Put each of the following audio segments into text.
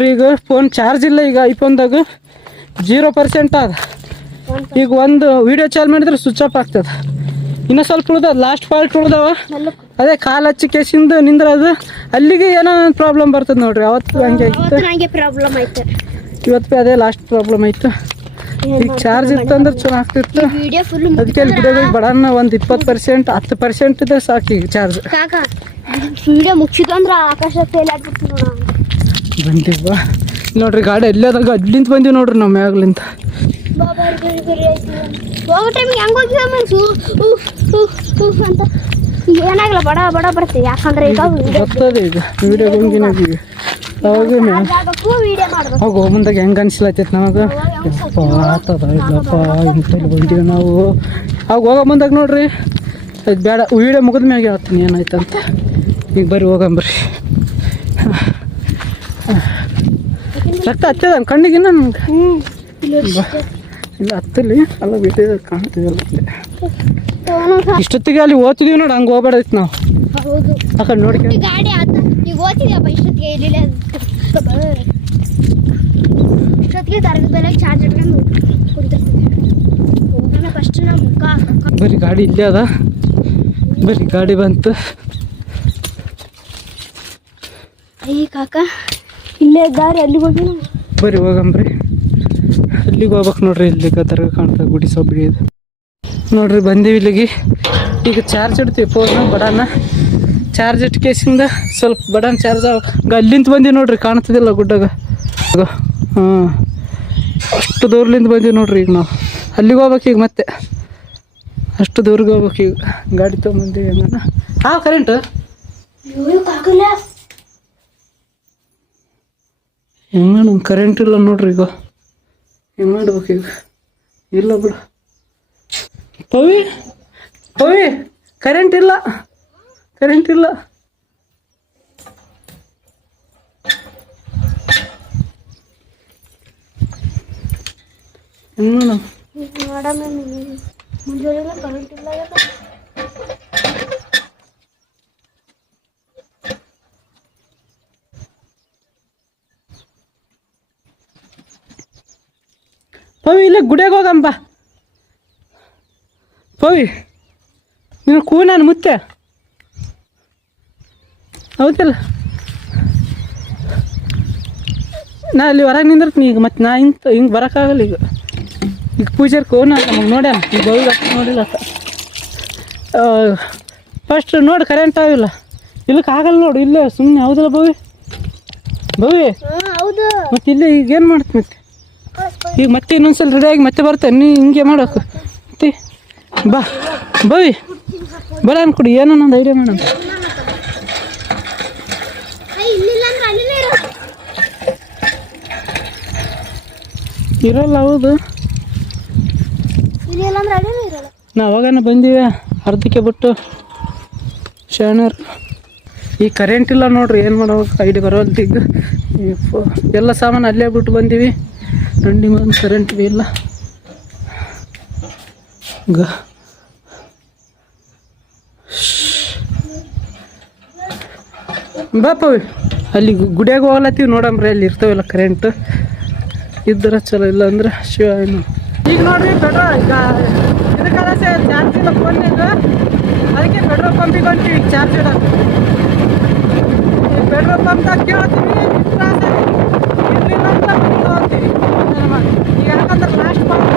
ನೋಡ್ರಿ ಈಗ phone charge ಇಲ್ಲ ಈಗ ಐಫೋನ್ದಾಗ 0% ಅದ. ಈಗ ಒಂದು ವಿಡಿಯೋ ಚಾಲ್ ಮಾಡಿದ್ರೆ ಸ್ವಿಚ್ ಆಫ್ ಆಗ್ತದೆ. ಇನ್ನೂ ಸ್ವಲ್ಪ ಉಳ್ದದ, ಲಾಸ್ಟ್ ಫಾಲ್ಟ್ ಉಳ್ದವ. ಅದೇ ಕಾಲು ಹಚ್ಚಿ ಕೇಸಿಂದ ನಿಂದ್ರದು ಅಲ್ಲಿಗೆ ಏನೋ ಪ್ರಾಬ್ಲಮ್ ಬರ್ತದೆ ನೋಡ್ರಿ. ಅವತ್ತು ಹಂಗೆ ಆಗಿತ್ತು, ಇವತ್ತು ಅದೇ ಲಾಸ್ಟ್ ಪ್ರಾಬ್ಲಮ್ ಆಯ್ತು. ಈಗ ಚಾರ್ಜ್ ಇತ್ತಂದ್ರೆ ಚೆನ್ನಾಗಿ ಆಗ್ತಿತ್ತು. ಅದಕ್ಕೆ ಅಲ್ಲಿ ಗಿಡಗಳಿಗೆ ಬಡನ್ನ ಒಂದು 20% 10% ಇದೆ ಸಾಕು ಈಗ ಚಾರ್ಜ್. ವಿಡಿಯೋ ಮುಗಿಸಿದ್ದು ಅಂದ್ರೆ ಆಕಾಶ ಬಂದಿಲ್ವಾ ನೋಡ್ರಿ. ಗಾಡಿ ಎಲ್ಲದಾಗ ಅಲ್ಲಿಂದ ಬಂದೀವಿ ನೋಡ್ರಿ ನಾವು ಮ್ಯಾಗ್ಲಿಂದ. ಹೋಗೋ ಟೈಮಿಗೆ ಹೆಂಗೆ ಹೋಗಿ ಅಂತ ಏನಾಗಲ್ಲ, ಬಡ ಬಡ ಬರ್ತೀವಿ. ಯಾಕಂದ್ರೆ ಈಗ ಬರ್ತದೆ ಈಗ ವಿಡಿಯೋ ಬಂದಿದ್ದೀವಿ. ಅವಾಗ ಅವಾಗ ಮುಂದಾಗ ಹೆಂಗೆ ಅನ್ಸ್ಲತ್ತೈತೆ ನಮಗೆ. ಆತದ ಇಲ್ಲಪ್ಪ ಇಂಥಲ್ಲಿ ಬಂದೀವಿ ನಾವು. ಅವಾಗ ಹೋಗೋ ಮುಂದಾಗ ನೋಡ್ರಿ ಅದು ಬೇಡ, ವಿಡಿಯೋ ಮುಗಿದ ಮ್ಯಾಗೆ ಹೇಳ್ತೀನಿ ಏನಾಯ್ತಂತ. ಈಗ ಬರ್ರಿ ಹೋಗಂಬ್ರಿ. ರಕ್ತ ಹತ್ತದ ಕಣ್ಣಿಗಿನ್ನ ನಮ್ಗೆ ಇಲ್ಲ ಹತ್ತಲಿ ಅಲ್ಲ ಬಿಟ್ಟಿದ ಕಾಣ್ತಿದಲ್ಲ. ಇಷ್ಟೊತ್ತಿಗೆ ಅಲ್ಲಿ ಓದ್ತಿದೀವಿ ನೋಡಿ, ಹಂಗೆ ಹೋಗ್ಬೇಡೈತಿ ನಾವು. ಆ ಕಡೆ ನೋಡಿ ಗಾಡಿ ಈಗ ಓದ್ತಿದ್ಯಪ್ಪ ಇಷ್ಟೊತ್ತಿಗೆ. ಇಷ್ಟೊತ್ತಿಗೆ ತರಗತಿ ಬೆಲೆ ಚಾರ್ಜ್ ಇಟ್ಕೊಂಡು ಕುಂತಿರ್ತೀವಿ. ಫಸ್ಟ್ ನಾವು ಮುಖ ಬರೀ ಗಾಡಿ ಇಲ್ಲೇ ಅದ. ಬರೀ ಗಾಡಿ ಬಂತು. ಅಯ್ಯ ಕಾಕ ಇಲ್ಲೇ ಇದ್ದಾರೆ, ಅಲ್ಲಿಗೆ ಹೋಗಿ ಬರೀ ಹೋಗಂಬ್ರಿ. ಅಲ್ಲಿಗೆ ಹೋಗ್ಬೇಕು ನೋಡ್ರಿ. ಇಲ್ಲಿ ಗದರ ಕಾಣ್ತದೆ ಗುಡಿ ಸೊಬ್ಬಿಡಿ ಇದು ನೋಡ್ರಿ. ಬಂದೀವಿ ಇಲ್ಲಿಗೆ. ಈಗ ಚಾರ್ಜ್ ಇಡ್ತೀವಿ ಫೋನ್ ಬಡಾನ. ಚಾರ್ಜ್ ಇಟ್ಟು ಕೇಸಿಂದ ಸ್ವಲ್ಪ ಬಡಾನ್ ಚಾರ್ಜ್ ಅಲ್ಲಿಂದ ಬಂದೀವಿ ನೋಡ್ರಿ. ಕಾಣ್ತದಿಲ್ಲ ಗುಡ್ಡಾಗ. ಹಾಂ ಅಷ್ಟು ದೂರ್ಲಿಂದ ಬಂದೀವಿ ನೋಡ್ರಿ. ಈಗ ನಾವು ಅಲ್ಲಿಗೆ ಹೋಗ್ಬೇಕು ಈಗ, ಮತ್ತೆ ಅಷ್ಟು ದೂರಿಗೆ ಹೋಗ್ಬೇಕು ಈಗ. ಗಾಡಿ ತೊಗೊಂಬಂದೀವಿ ಹೆಂಗನ. ಹಾಂ ಕರೆಂಟ್ ಹೆಂಗ ನಮ್ಗೆ ಕರೆಂಟ್ ಇಲ್ಲ ನೋಡ್ರಿ. ಈಗ ಹೆಂಗೆ ಮಾಡ್ಬೇಕು ಈಗ? ಇಲ್ಲ ಬಿಡು ಪವಿ, ಪವಿ ಕರೆಂಟ್ ಇಲ್ಲ, ಕರೆಂಟ್ ಇಲ್ಲ. ಹೆಂಗ ಮುಂಜಾನೆ ಕರೆಂಟ್ ಇಲ್ಲ. ಪವಿ ಇಲ್ಲ ಗುಡಿಯಾಗ ಹೋಗಂಬ. ಪವಿ ನೀನು ಕೂ ನಾನು ಮುತ್ತೆ ಹೌದಿಲ್ಲ. ನಾ ಅಲ್ಲಿ ಹೊರಗೆ ನಿಂದಿರ್ತೀನಿ ಈಗ. ಮತ್ತೆ ನಾ ಹಿಂಗೆ ಬರೋಕ್ಕಾಗಲ್ಲ ಈಗ. ಈಗ ಪೂಜಾರ್ ಕೋನ ನಮಗೆ ನೋಡ್ಯಾನ. ಈಗ ಬವಿ ನೋಡಿಲ್ಲ ಫಸ್ಟ್ ನೋಡಿ ಕರೆಂಟ್ ಆಗಿಲ್ಲ. ಇಲ್ಲಕ್ಕೆ ಆಗಲ್ಲ ನೋಡು. ಇಲ್ಲೇ ಸುಮ್ಮನೆ ಹೌದಲ್ಲ ಬವಿ. ಬವಿ ಮತ್ತೆ ಇಲ್ಲೇ ಈಗ ಏನು ಮಾಡ್ತೀನಿ ಮತ್ತೆ ಈಗ. ಮತ್ತೆ ಇನ್ನೊಂದ್ಸಲ ರೆಡಿಯಾಗಿ ಮತ್ತೆ ಬರ್ತೇನೆ. ನೀ ಹಿಂಗೆ ಮಾಡೋಕೆ ಮತ್ತೆ ಬಾ ಬವಿ ಬರ ಅನ್ಕೊಡಿ. ಏನೋ ಒಂದು ಐಡಿಯಾ ಮಾಡೋಣ. ಇರಲ್ಲ ಹೌದು. ನಾವು ಅವಾಗನ ಬಂದೀವಿ ಅರ್ಧಕ್ಕೆ ಬಿಟ್ಟು ಶರಣರು. ಈ ಕರೆಂಟ್ ಇಲ್ಲ ನೋಡ್ರಿ. ಏನು ಮಾಡ್ಬೇಕು ಐಡಿಯಾ ಬರೋಲ್ಲ ಈಗ. ಎಲ್ಲ ಸಾಮಾನು ಅಲ್ಲೇ ಬಿಟ್ಟು ಬಂದೀವಿ. ನಂಡಿ ಬಂದು ಕರೆಂಟ್ ಇಲ್ಲ. ಬಾಪವಿ ಅಲ್ಲಿ ಗುಡಿಯಾಗ ಹೋಗ್ಲತ್ತೀವಿ ನೋಡಂಬ್ರಿ. ಅಲ್ಲಿ ಇರ್ತಾವಲ್ಲ ಕರೆಂಟ್ ಇದ್ರೆ ಚಲೋ, ಇಲ್ಲ ಅಂದ್ರೆ ಶಿವ ಏನು. ಈಗ ನೋಡ್ರಿ ಪೆಟ್ರೋಲ್ ಈಗ ಇದಕ್ಕೆಲ್ಲ ಚಾರ್ಜ್ ಇಲ್ಲ ಫೋನ್ಯಾಗ. ಅದಕ್ಕೆ ಪೆಟ್ರೋಲ್ ಪಂಪಿಗೆ ಹೊಂಟೀವಿ ಈಗ ಚಾರ್ಜ್ ಇಡೋದು. ಪೆಟ್ರೋಲ್ ಪಂಪ್ದಾಗ ಕೇಳ್ತೀವಿ ಇರಲಿಲ್ಲ ಅಂತ ತೊಗೊಳ್ತೀವಿ. ಈಗ ಯಾಕಂದ್ರೆ ಲಾಸ್ಟ್ ಪಂಪ್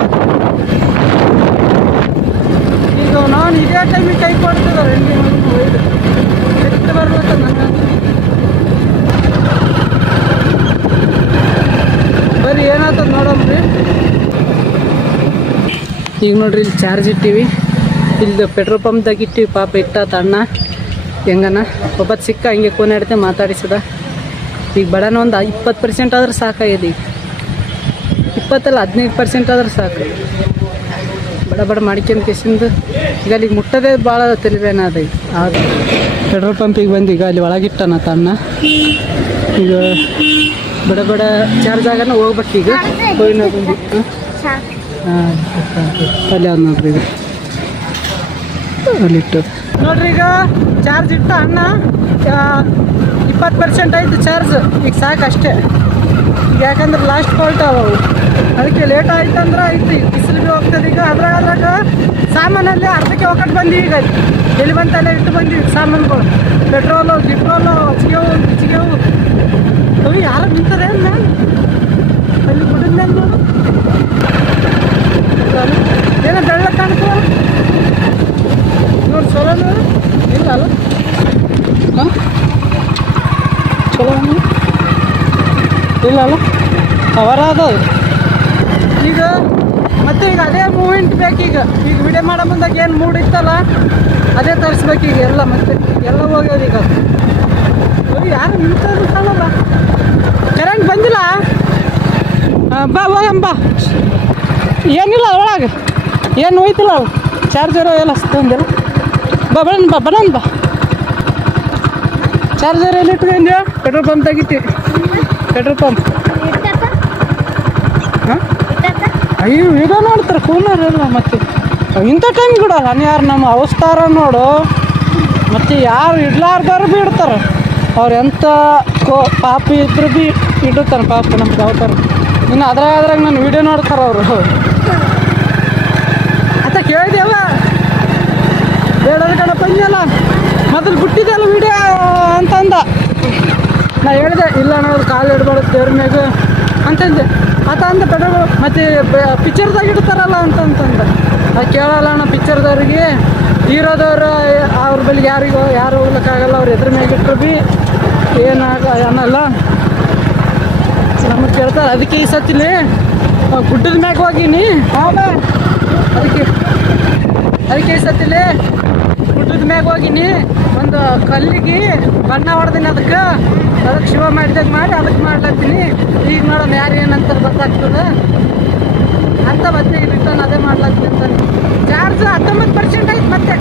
ಈಗ ನಾನು ಇದೇ ಟೈಮಿಗೆ ಕೈ ಕೊಡ್ತಿದ್ದಾರೆ. ಎಣ್ಣೆ ಒಯ್ದು ಎಷ್ಟು ಬರ್ಬೇಕು ನಂಗೆ. ಬರೀ ಏನಾಗ್ತದೆ ನೋಡಮ್ರಿ. ಈಗ ನೋಡ್ರಿ ಇಲ್ಲಿ ಚಾರ್ಜ್ ಇಟ್ಟಿವಿ. ಇಲ್ಲಿ ಪೆಟ್ರೋಲ್ ಪಂಪ್ದಾಗ ಇಟ್ಟಿವಿ. ಪಾಪ ಇಟ್ಟಾತ ಅಣ್ಣ ಹೆಂಗನ ಒಬ್ಬತ್ತು ಸಿಕ್ಕ ಹಿಂಗೆ ಕೋನೆ ಹಿಡ್ತೆ ಮಾತಾಡಿಸಿದ. ಈಗ ಬಡನ ಒಂದು 20% ಆದ್ರೆ ಸಾಕಾಗಿದೆ. ಈಗ 20 ಅಲ್ಲ 15% ಆದ್ರೆ ಸಾಕು. ಬಡ ಬಡ ಮಾಡ್ಕೊಂಡು ಕೇಸಿಂದು ಈಗ ಅಲ್ಲಿಗೆ ಮುಟ್ಟೋದೇ ಭಾಳ ತಲೆಬೇನ ಅದ. ಈಗ ಅದು ಪೆಟ್ರೋಲ್ ಪಂಪಿಗೆ ಬಂದು ಈಗ ಅಲ್ಲಿ ಒಳಗಿಟ್ಟನ ತನ್ನ. ಈಗ ಬಡ ಬಡ ಚಾರ್ಜ್ ಆಗೋಣ ಹೋಗ್ಬೇಕು ಈಗ. ಹೋಗಿನ ಬಂದು ಹಾಂ ಅಲ್ಲಿ ಅದು ನೋಡ್ರಿ. ಈಗ ಅಲ್ಲಿಟ್ಟು ನೋಡ್ರಿ. ಈಗ ಚಾರ್ಜ್ ಇಟ್ಟ ಅಣ್ಣ 20% ಆಯ್ತು ಚಾರ್ಜ್. ಈಗ ಸಾಕು ಅಷ್ಟೇ. ಈಗ ಯಾಕಂದ್ರೆ ಲಾಸ್ಟ್ ಫಾಲ್ಟ್ ಅವು ಅದಕ್ಕೆ ಲೇಟ್ ಆಯ್ತು ಅಂದ್ರೆ ಆಯ್ತು. ಈಗ ಬಿಸಿಲಿಗೆ ಹೋಗ್ತದೆ. ಈಗ ಅದ್ರಾಗ ಸಾಮಾನಲ್ಲಿ ಅರ್ಧಕ್ಕೆ ಒಕ್ಕಟ್ಟು ಬಂದೀವಿ. ಈಗ ಎಲ್ಲಿ ಬಂತಲ್ಲೇ ಇಟ್ಟು ಬಂದೀವಿ ಸಾಮಾನುಗಳು. ಪೆಟ್ರೋಲು ಗಿಟ್ರೋಲು ಚಿಗೆವು ಅವು ಯಾರು ನಿಂತಾರೆ ಅನ್ನ ಅಲ್ಲಿ ಗುಡಿದ ಮೇಲೆ ನೋಡು. ಏನೋ ಬೆಳ್ಳ ಕಾಣ್ತವ ನೋಡಿ. ಚಲೋ ನೋಡು. ಇಲ್ಲ ಅಲ್ಲ ಹಾಂ ಚಲೋ ಇಲ್ಲ ಅಲ್ಲ ಅವರಾದ ಈಗ ಮತ್ತೆ ಈಗ ಅದೇ ಮೂಮೆಂಟ್ ಬೇಕೀಗ. ಈಗ ವಿಡಿಯೋ ಮಾಡೋ ಮುಂದಾಗ ಏನು ಮೂಡ್ ಇತ್ತಲ್ಲ ಅದೇ ತರಿಸ್ಬೇಕೀಗ ಎಲ್ಲ. ಮತ್ತೆ ಎಲ್ಲ ಹೋಗ್ಯೋದು ಈಗ. ಯಾರು ನಿಂತದ್ದು ಕಾಣಲ್ಲ. ಕರೆಂಟ್ ಬಂದಿಲ್ಲ. ಬಾ ಹೋಗಂ ಬಾ. ಏನಿಲ್ಲ ಒಳಗೆ ಏನು ಹೋಯ್ತಿಲ್ಲ ಅವು ಚಾರ್ಜರು ಎಲ್ಲ ತಂದಿಲ್ಲ. ಬಾ ಬರೋಣ ಬಾ. ಚಾರ್ಜರ್ ಎಲ್ಲಿ ಇಟ್ಕೊಂಡ್ಯಾ? ಪೆಟ್ರೋಲ್ ಪಂಪ್ ತೆಗಿತಿ. ಪೆಟ್ರೋಲ್ ಪಂಪ್ ಹಾಂ ಅಯ್ಯೋ ಈಗ ನೋಡ್ತಾರೆ ಕೂಲರ್ ಎಲ್ಲ. ಮತ್ತೆ ಇಂಥ ಟೈಮ್ ಬಿಡಲ್ಲ ಯಾರು ನಮ್ಮ ಅವಸ್ಥಾರ ನೋಡು. ಮತ್ತು ಯಾರು ಇಡ್ಲಾರ್ದಾರು ಭೀ ಇಡ್ತಾರೆ. ಅವ್ರು ಎಂಥ ಪಾಪಿ ಇದ್ರು ಭೀ ಇಡುತ್ತಾರೆ ಪಾಪ ನಮ್ಗೆ ಅವತಾರ. ಇನ್ನು ಅದ್ರಾಗ ನಾನು ವೀಡಿಯೋ ನೋಡ್ತಾರೆ ಅವರು. ಅಂತ ಕೇಳಿದೆವ ಬೇಡದ ಕಡೆ ಬಂದಲ್ಲ ಮೊದಲು ಬಿಟ್ಟಿದ್ದೆಲ್ಲ ವೀಡಿಯೋ ಅಂತಂದ. ನಾ ಹೇಳಿದೆ ಇಲ್ಲ ಅನ್ನೋದು ಕಾಲು ಇಡಬಾರ್ದು ದೇವ್ರ ಮ್ಯಾಗ ಅಂತಂದೆ. ಆತ ಅಂದ ಪೆಟ್ರೋಲ್ ಮತ್ತು ಪಿಕ್ಚರ್ದಾಗ ಇಡ್ತಾರಲ್ಲ ಅಂತಂದ. ಅದು ಕೇಳಲ್ಲ ಅಣ್ಣ ಪಿಕ್ಚರ್ದವ್ರಿಗೆ. ಹೀರೋದವ್ರು ಅವ್ರ ಬಳಿ ಯಾರು ಹೋಗ್ಲಿಕ್ಕಾಗಲ್ಲ. ಅವ್ರು ಎದ್ರ ಮ್ಯಾಗ ಇಟ್ಟರು ಭೀ ಅನ್ನಲ್ಲ. ನಮಗೆ ಕೇಳ್ತಾರೆ. ಅದಕ್ಕೆ ಈ ಸತ್ತಿಲಿ ಗುಡ್ಡದ ಮ್ಯಾಗ ಹೋಗೀನಿ. ಅದಕ್ಕೆ ಈ ಸತ್ತಿಲಿ ಗುಡ್ಡದ ಮ್ಯಾಗ ಹೋಗೀನಿ. ಒಂದು ಕಲ್ಲಿಗೆ ಬಣ್ಣ ಹೊಡೆದೀನಿ. ಅದಕ್ಕೆ ಶಿವ ಮಾಡಿದಾಗ ಮಾಡಿ ಅದಕ್ಕೆ ಮಾಡ್ಲತ್ತೀನಿ. ಈಗ ನೋಡೋಣ ಯಾರು ಏನಂತಾರೆ ಗೊತ್ತಾಗ್ತದೆ ಅಂತ. ಮತ್ತೆ ಈಗ ರಿಟರ್ನ್ ಅದೇ ಮಾಡ್ಲತ್ತೀನಿ ಅಂತಾನೆ. ಚಾರ್ಜ್ 19% ಐತೆ. ಮತ್ತೆ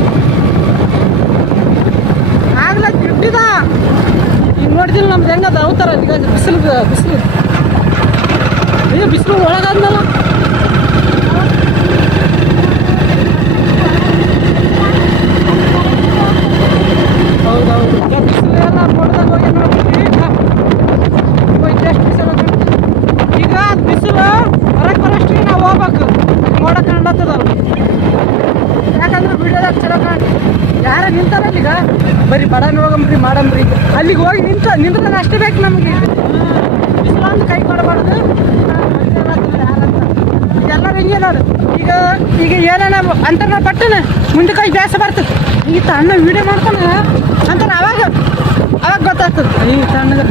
ಆಗ್ಲತ್ ಬಿಟ್ಟಿದ. ಈಗ ನೋಡಿದಿಲ್ಲ ನಮ್ದು ಹೆಂಗದ ಅವತಾರ. ಈಗ ಬಿಸಿಲು ಅಯ್ಯೋ ಬಿಸಿಲು ಒಳಗಾದ್ನಲ್ಲ. ಹೌದೌದು ಬಿಸಿಲು ಎಲ್ಲ ನೋಡ್ದಾಗ ಹೋಗಿ ನೋಡ್ಬಿಟ್ಟು ಎಷ್ಟು ಬಿಸಿಲು. ಈಗ ಬಿಸಿಲು ಹೊರಗೆ ಬರೋಷ್ಟಿಗೆ ನಾವು ಹೋಗ್ಬೇಕು. ಮೋಡ ಕಾಣ್ಲತ್ತದಲ್ಲ. ಯಾಕಂದ್ರೆ ವಿಡಿಯೋದಾಗ ಚಲೋ ಯಾರ ನಿಂತಾರಲ್ಲ ಈಗ ಬರೀ ಬಡನ್ ಹೋಗಂಬ್ರಿ ಮಾಡಂಬ್ರಿ. ಈಗ ಅಲ್ಲಿಗೆ ಹೋಗಿ ನಿಂತ್ರೆ ಅಷ್ಟೇ ಬೇಕು ನಮಗೆ. ಬಿಸಿಲು ಅಂತ ಕೈ ಕೊಡಬಾರ್ದು. ಎಲ್ಲರೂ ಹಿಂಗೆ ನೋಡು. ಈಗ ಏನೇನ ಅಂತ ಪಟ್ಟನ ಮುಂದೆ ಕೈ ಬೇಸ ಬರ್ತದೆ. ಈ ತಣ್ಣ ವಿಡಿಯೋ ಮಾಡ್ತಾನ ಅಂತಾನೆ ಅವಾಗ ಗೊತ್ತಾಗ್ತದೆ. ಈ ತಣ್ಣಗೆ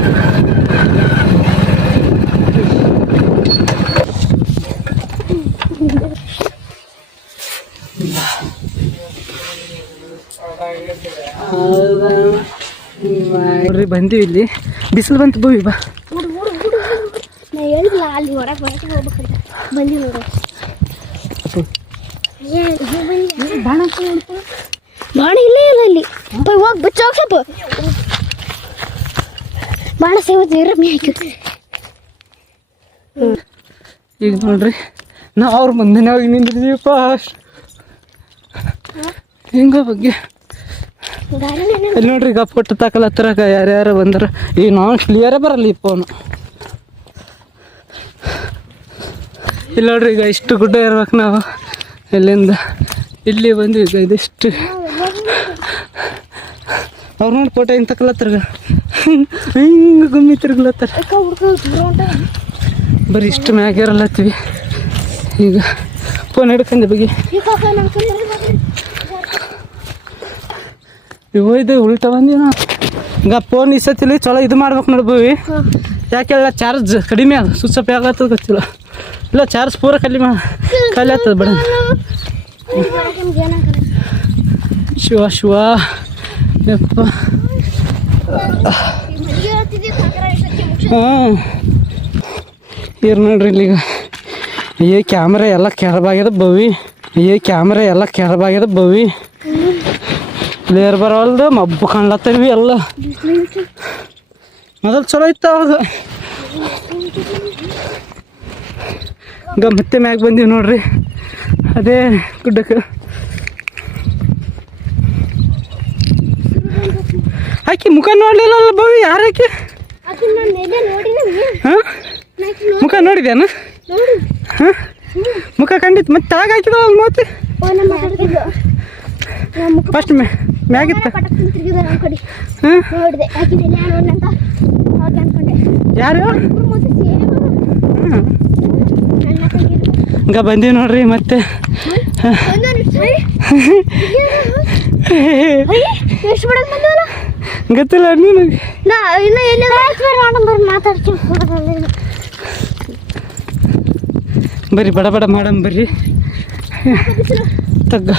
ನೋಡ್ರಿ ಬಂದೀವಿ. ಇಲ್ಲಿ ಬಿಸಿಲು ಬಂತು. ಭೂವಿ ಬಾ. ಅಲ್ಲಿ ಹೊರಗೆ ಹೋಗ್ಬೇಕಂತ ಬಂದಿ ನೋಡು. ಬಾಣ ಇಲ್ಲೇ ಇಲ್ಲ ಅಲ್ಲಿ. ಹೋಗಿ ಬಚ್ಚೋಗ ಸ್ವಲ್ಪ ಬಾಣ ಸೇವತ್ತು ಇರಮ್ಮಿ ಹಾಕಿ. ಈಗ ನೋಡ್ರಿ ನಾವು ಅವ್ರ ಮುಂದೆ ಹೋಗಿ ನಿಂದಿದ್ದೀವಪ್ಪ. ಹಿಂಗ ಬಗ್ಗೆ ಅಲ್ಲಿ ನೋಡ್ರಿ ಈಗ ಫೋಟೋ ತಗೊಳತ್ತರಾಗ ಯಾರ್ಯಾರು ಬಂದ್ರೆ ಈಗ ನಾವು ಕ್ಲಿಯರೇ ಬರಲ್ಲ ಈ ಫೋನು. ಇಲ್ಲಿ ನೋಡ್ರಿ ಈಗ ಇಷ್ಟು ಗುಡ್ಡ ಇರ್ಬೇಕು ನಾವು. ಇಲ್ಲಿಂದ ಇಲ್ಲಿ ಬಂದು ಈಗ ಇದಿಷ್ಟು ಅವ್ರು ನೋಡಿ ಫೋಟೋ ಹಿಂಗೆ ತಗೊಳತ್ತಾರ. ಹಿಂಗೆ ಗುಮ್ಮಿ ತಿರ್ಗ್ಲತ್ತಾರ. ಬರೀ ಇಷ್ಟು ಮ್ಯಾಗಿರಲ್ಲತ್ತೀವಿ. ಈಗ ಫೋನ್ ಹಿಡ್ಕೊಂಡೆ ಬಗ್ಗೆ ಹೋಯ್ದು ಉಲ್ಟ ಬಂದಿನ. ಈಗ ಫೋನ್ ಈ ಸತಿಲಿ ಚಲೋ ಇದು ಮಾಡ್ಬೇಕು ನೋಡ್ತೀವಿ. ಯಾಕೆಲ್ಲ ಚಾರ್ಜ್ ಕಡಿಮೆ ಅದು ಸ್ವಿಚ್ ಆಫ್ ಆಗತ್ತದ ಗೊತ್ತಿಲ್ಲ. ಇಲ್ಲ ಚಾರ್ಜ್ ಪೂರ ಖಾಲಿ ಆಗ್ತದೆ ಬೇಡ. ಶಿವ ಯಪ್ಪ. ಹಾಂ ಇರ್ ನೋಡ್ರಿ ಇಲ್ಲಿಗ ಕ್ಯಾಮ್ರಾ ಎಲ್ಲ ಕೆಳಬಾಗ್ಯದ ಬವಿ. ಕ್ಲಿಯರ್ ಬರೋಲ್ದು ಮಬ್ಬು ಕಾಣ್ಲತ್ತವಿ ಎಲ್ಲ. ಮೊದಲು ಚಲೋ ಇತ್ತು ಅವಾಗ. ಈಗ ಮತ್ತೆ ಮ್ಯಾಗ ಬಂದೀವಿ ನೋಡ್ರಿ ಅದೇ ಗುಡ್ಡಕ್ಕೆ. ಆಕಿ ಮುಖ ನೋಡ್ಲಿಲ್ಲ ಭವಿ. ಯಾರಾಕಿ? ಹಾಂ ಮುಖ ನೋಡಿದ್ಯಾನ ಹಾಂ ಮುಖ ಖಂಡಿತ ಮತ್ತೆ ತಾಗ ಹಾಕಿದ ಮೂವತ್ತು ಫೋನ್ ಮಾತಾಡ್ತಿದ್ಲು ಫಸ್ಟ್ ಮ್ಯಾಗಿತ್ತ ನಮ್ಮ ಕಡೆ ಹಾಂ ನೋಡಿದೆ ಹಾಕಿದೆ ನಾನು ಅಂತ ಹಾಗೆ ಅನ್ಕೊಂಡೆ ಯಾರು ಮತ್ತೆ ಸೇರಿ ಹಾಂ ನನ್ನ ಕೈಗೆ ಈಗ ಬಂದೀವಿ ನೋಡ್ರಿ ಮತ್ತೆ ಎಷ್ಟು ಬಿಡೋದು ಬಂದವಲ್ಲ ಗೊತ್ತಿಲ್ಲ ನೀನು ನಾ ಇನ್ನು ಎಲ್ಲ ಮಾತಾಡ್ತೀವಿ ಬರ್ರಿ ಬಡ ಬಡ ಮಾಡಮ್ ಬರ್ರಿ ತಗ್ಗ